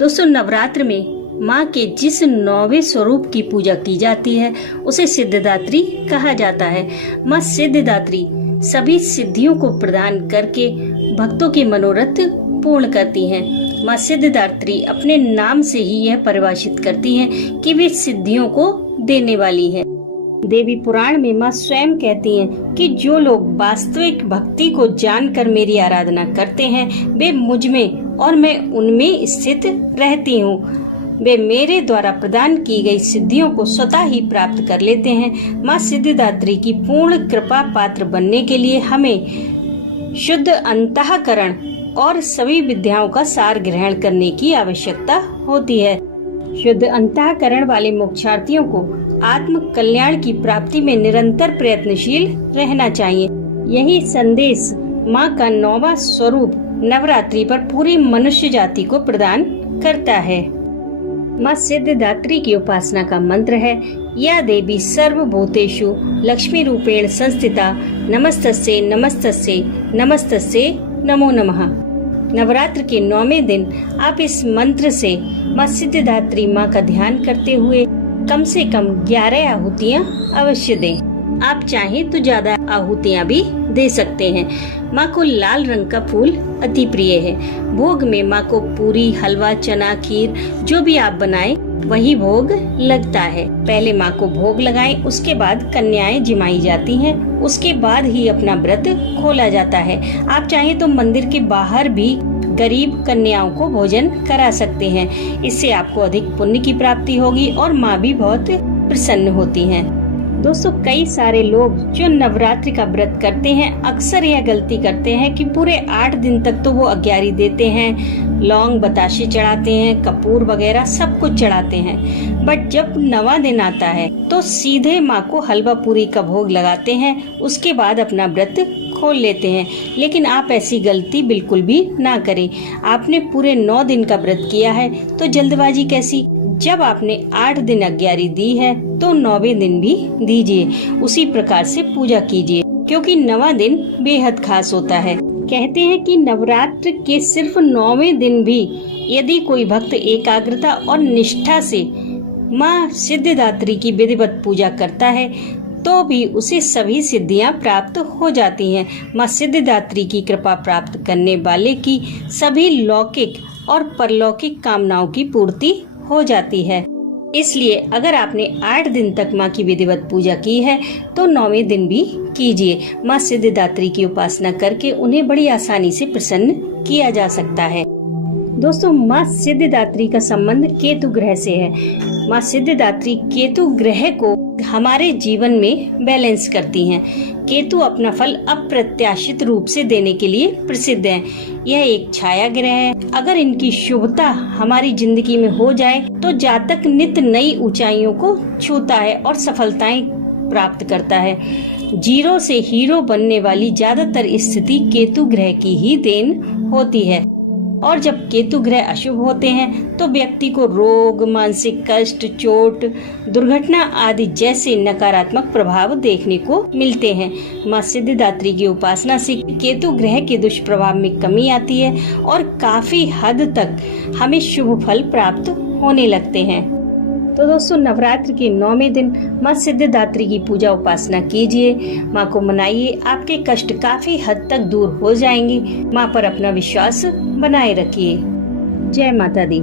दोस्तों, नवरात्र में माँ के जिस 9वें स्वरूप की पूजा की जाती है उसे सिद्धिदात्री कहा जाता है। माँ सिद्धिदात्री सभी सिद्धियों को प्रदान करके भक्तों के मनोरथ पूर्ण करती हैं। माँ सिद्धिदात्री अपने नाम से ही यह परिभाषित करती हैं कि वे सिद्धियों को देने वाली है। देवी पुराण में माँ स्वयं कहती हैं कि जो लोग वास्तविक भक्ति को जानकर मेरी आराधना करते हैं वे मुझ में और मैं उनमें स्थित रहती हूँ। वे मेरे द्वारा प्रदान की गई सिद्धियों को स्वतः ही प्राप्त कर लेते हैं। माँ सिद्धिदात्री की पूर्ण कृपा पात्र बनने के लिए हमें शुद्ध अंतःकरण और सभी विद्याओं का सार ग्रहण करने की आवश्यकता होती है। शुद्ध अंतःकरण वाले मोक्षार्थियों को आत्म कल्याण की प्राप्ति में निरंतर प्रयत्नशील रहना चाहिए। यही संदेश माँ का 9वां स्वरूप नवरात्रि पर पूरी मनुष्य जाति को प्रदान करता है। माँ सिद्धिदात्री की उपासना का मंत्र है, या देवी सर्वभूतेषु लक्ष्मी रूपेण संस्थिता नमस्तस्यै नमस्तस्यै नमस्तस्यै नमो नमः। नवरात्र के 9वें दिन आप इस मंत्र से माँ सिद्धिदात्री माँ का ध्यान करते हुए कम से कम 11 आहुतियाँ अवश्य दें। आप चाहें तो ज्यादा आहुतियाँ भी दे सकते हैं। माँ को लाल रंग का फूल अति प्रिय है। भोग में माँ को पूरी, हलवा, चना, खीर जो भी आप बनाएं वही भोग लगता है। पहले माँ को भोग लगाएं, उसके बाद कन्याएं जिमाई जाती हैं, उसके बाद ही अपना व्रत खोला जाता है। आप चाहें तो मंदिर के बाहर भी गरीब कन्याओं को भोजन करा सकते हैं। इससे आपको अधिक पुण्य की प्राप्ति होगी और माँ भी बहुत प्रसन्न होती हैं। दोस्तों, कई सारे लोग जो नवरात्रि का व्रत करते हैं अक्सर यह गलती करते हैं कि पूरे 8 दिन तक तो वो अग्यारी देते हैं, लौंग बताशे चढ़ाते हैं, कपूर वगैरह सब कुछ चढ़ाते हैं। बट जब 9वां दिन आता है तो सीधे माँ को हलवा पूरी का भोग लगाते हैं, उसके बाद अपना व्रत खोल लेते हैं। लेकिन आप ऐसी गलती बिल्कुल भी ना करें। आपने पूरे 9 दिन का व्रत किया है तो जल्दबाजी कैसी। जब आपने 8 दिन अग्यारी दी है तो 9वें दिन भी दीजिए। उसी प्रकार से पूजा कीजिए, क्योंकि 9वां दिन बेहद खास होता है। कहते हैं कि नवरात्र के सिर्फ 9वें दिन भी यदि कोई भक्त एकाग्रता और निष्ठा से माँ सिद्धिदात्री की विधिवत पूजा करता है तो भी उसे सभी सिद्धियां प्राप्त हो जाती हैं। माँ सिद्धिदात्री की कृपा प्राप्त करने वाले की सभी लौकिक और परलौकिक कामनाओं की पूर्ति हो जाती है। इसलिए अगर आपने 8 दिन तक माँ की विधिवत पूजा की है तो 9वें दिन भी कीजिए। माँ सिद्धिदात्री की उपासना करके उन्हें बड़ी आसानी से प्रसन्न किया जा सकता है। दोस्तों, माँ सिद्धिदात्री का संबंध केतु ग्रह से है। माँ सिद्धिदात्री केतु ग्रह को हमारे जीवन में बैलेंस करती हैं। केतु अपना फल अप्रत्याशित रूप से देने के लिए प्रसिद्ध है। यह एक छाया ग्रह है। अगर इनकी शुभता हमारी जिंदगी में हो जाए तो जातक नित्य नई ऊंचाइयों को छूता है और सफलताएं प्राप्त करता है। जीरो से हीरो बनने वाली ज्यादातर स्थिति केतु ग्रह की ही देन होती है। और जब केतु ग्रह अशुभ होते हैं तो व्यक्ति को रोग, मानसिक कष्ट, चोट, दुर्घटना आदि जैसे नकारात्मक प्रभाव देखने को मिलते हैं। माँ सिद्धिदात्री की उपासना से केतु ग्रह के दुष्प्रभाव में कमी आती है और काफी हद तक हमें शुभ फल प्राप्त होने लगते हैं। तो दोस्तों, नवरात्र के 9वें दिन माँ सिद्धिदात्री की पूजा उपासना कीजिए, माँ को मनाइए। आपके कष्ट काफी हद तक दूर हो जाएंगे। माँ पर अपना विश्वास बनाए रखिए। जय माता दी।